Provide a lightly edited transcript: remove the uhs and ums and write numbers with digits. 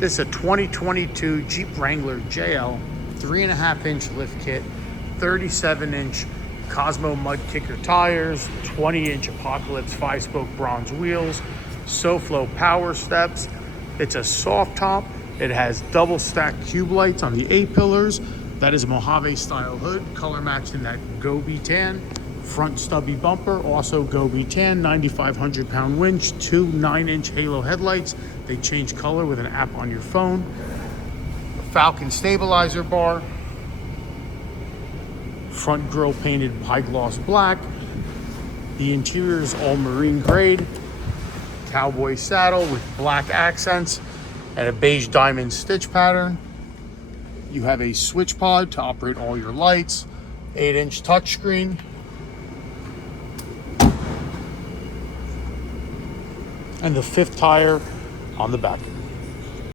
This is a 2022 Jeep Wrangler JL 3.5-inch lift kit, 37-inch Cosmo mud kicker tires, 20-inch Apocalypse 5-spoke bronze wheels, SoFlo power steps. It's a soft top. It has double stacked cube lights on the A-pillars. That is a Mojave style hood, color matched in that Gobi tan. Front stubby bumper, also Gobi tan, 9,500 pound winch, two 9-inch halo headlights. They change color with an app on your phone. Falcon stabilizer bar. Front grille painted high gloss black. The interior is all marine grade. Cowboy saddle with black accents and a beige diamond stitch pattern. You have a switch pod to operate all your lights, 8-inch touchscreen. And the 5th tire on the back.